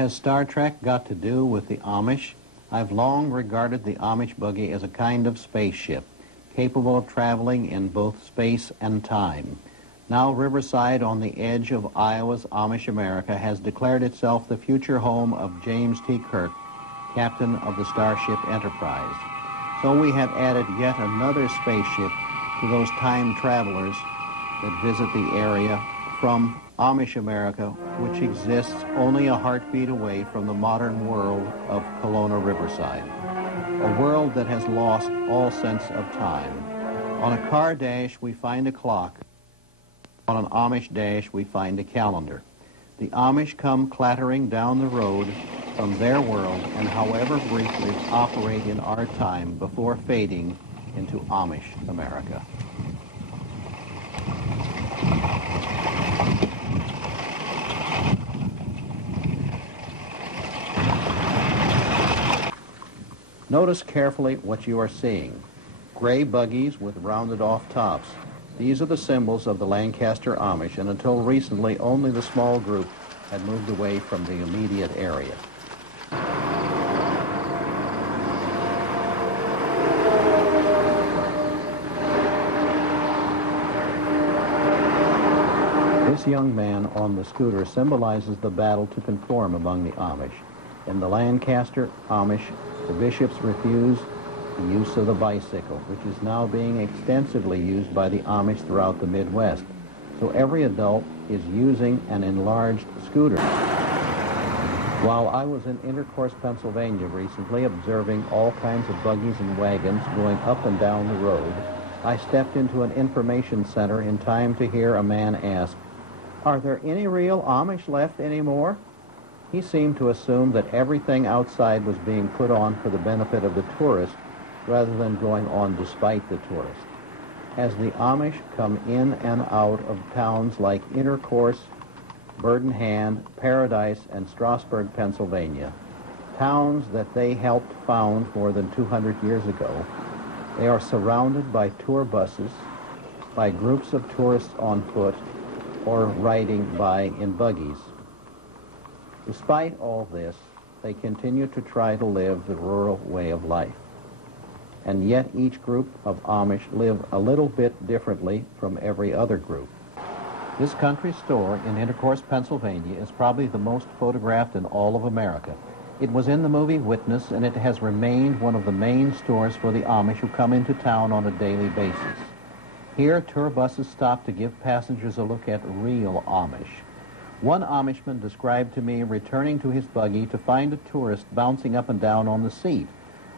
has Star Trek got to do with the Amish? I've long regarded the Amish buggy as a kind of spaceship, capable of traveling in both space and time. Now Riverside, on the edge of Iowa's Amish America, has declared itself the future home of James T. Kirk, captain of the Starship Enterprise. So we have added yet another spaceship to those time travelers that visit the area from Amish America, which exists only a heartbeat away from the modern world of Kelowna Riverside, a world that has lost all sense of time. On a car dash, we find a clock. On an Amish dash, we find a calendar. The Amish come clattering down the road from their world and, however briefly, operate in our time before fading into Amish America. Notice carefully what you are seeing. Gray buggies with rounded off tops. These are the symbols of the Lancaster Amish, and until recently only the small group had moved away from the immediate area. This young man on the scooter symbolizes the battle to conform among the Amish. In the Lancaster Amish, the bishops refused the use of the bicycle, which is now being extensively used by the Amish throughout the Midwest. So every adult is using an enlarged scooter. While I was in Intercourse, Pennsylvania recently, observing all kinds of buggies and wagons going up and down the road, I stepped into an information center in time to hear a man ask, "Are there any real Amish left anymore?" He seemed to assume that everything outside was being put on for the benefit of the tourist rather than going on despite the tourist. As the Amish come in and out of towns like Intercourse, Burdenhand, Paradise, and Strasburg, Pennsylvania, towns that they helped found more than 200 years ago, they are surrounded by tour buses, by groups of tourists on foot, or riding by in buggies. Despite all this, they continue to try to live the rural way of life. And yet each group of Amish live a little bit differently from every other group. This country store in Intercourse, Pennsylvania is probably the most photographed in all of America. It was in the movie Witness, and it has remained one of the main stores for the Amish who come into town on a daily basis. Here, tour buses stop to give passengers a look at real Amish. One Amishman described to me returning to his buggy to find a tourist bouncing up and down on the seat.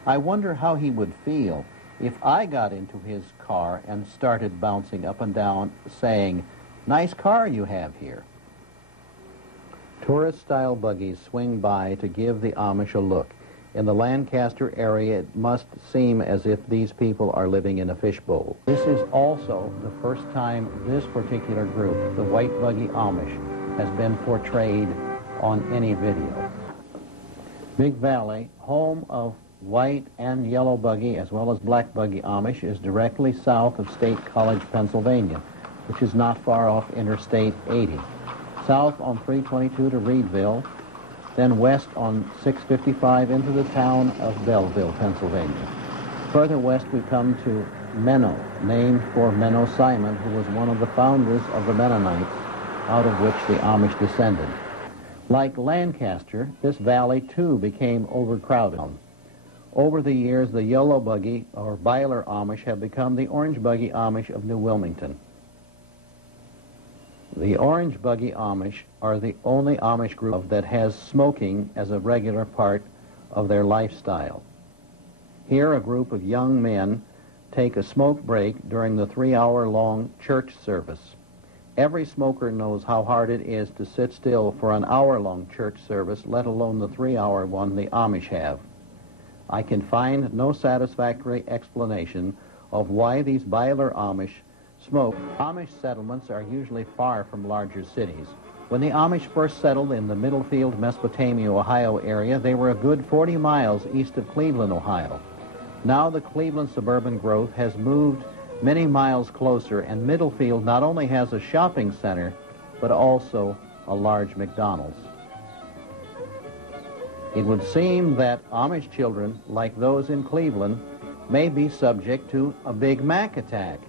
I wonder how he would feel if I got into his car and started bouncing up and down, saying, "Nice car you have here." Tourist-style buggies swing by to give the Amish a look. In the Lancaster area, it must seem as if these people are living in a fishbowl. This is also the first time this particular group, the White Buggy Amish, has been portrayed on any video. Big Valley, home of white and yellow buggy as well as black buggy Amish, is directly south of State College, Pennsylvania, which is not far off Interstate 80. South on 322 to Reedville, then west on 655 into the town of Belleville, Pennsylvania. Further west we come to Menno, named for Menno Simon, who was one of the founders of the Mennonites, out of which the Amish descended. Like Lancaster, this valley too became overcrowded. Over the years, the yellow buggy or Byler Amish have become the orange buggy Amish of New Wilmington. The orange buggy Amish are the only Amish group that has smoking as a regular part of their lifestyle. Here, a group of young men take a smoke break during the 3-hour-long church service. Every smoker knows how hard it is to sit still for an hour-long church service, let alone the 3-hour one the Amish have. I can find no satisfactory explanation of why these Byler Amish smoke. Amish settlements are usually far from larger cities. When the Amish first settled in the Middlefield, Mesopotamia, Ohio area, they were a good 40 miles east of Cleveland, Ohio. Now the Cleveland suburban growth has moved many miles closer, and Middlefield not only has a shopping center, but also a large McDonald's. It would seem that Amish children, like those in Cleveland, may be subject to a Big Mac attack.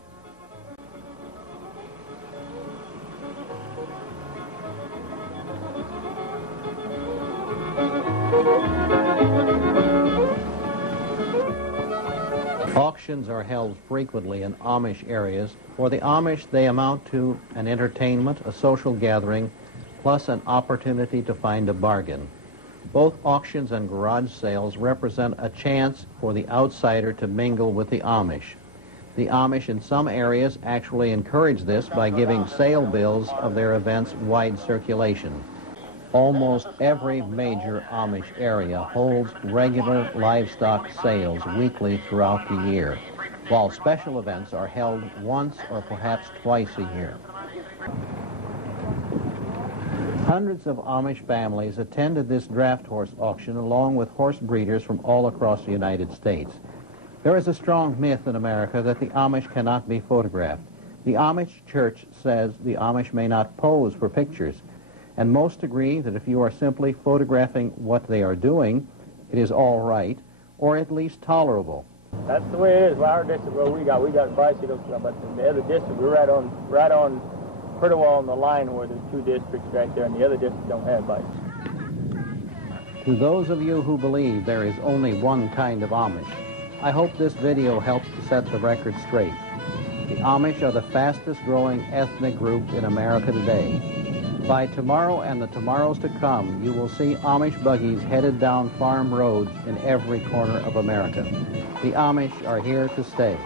Auctions are held frequently in Amish areas. For the Amish, they amount to an entertainment, a social gathering, plus an opportunity to find a bargain. Both auctions and garage sales represent a chance for the outsider to mingle with the Amish. The Amish in some areas actually encourage this by giving sale bills of their events wide circulation. Almost every major Amish area holds regular livestock sales weekly throughout the year, while special events are held once or perhaps twice a year. Hundreds of Amish families attended this draft horse auction along with horse breeders from all across the United States. There is a strong myth in America that the Amish cannot be photographed. The Amish church says the Amish may not pose for pictures, and most agree that if you are simply photographing what they are doing, it is all right, or at least tolerable. That's the way it is. Well, our district, well, we got bicycles, but in the other district, we're right on pretty well on the line where there's two districts right there, and the other districts don't have bikes. To those of you who believe there is only one kind of Amish, I hope this video helps to set the record straight. The Amish are the fastest growing ethnic group in America today. By tomorrow and the tomorrows to come, you will see Amish buggies headed down farm roads in every corner of America. The Amish are here to stay.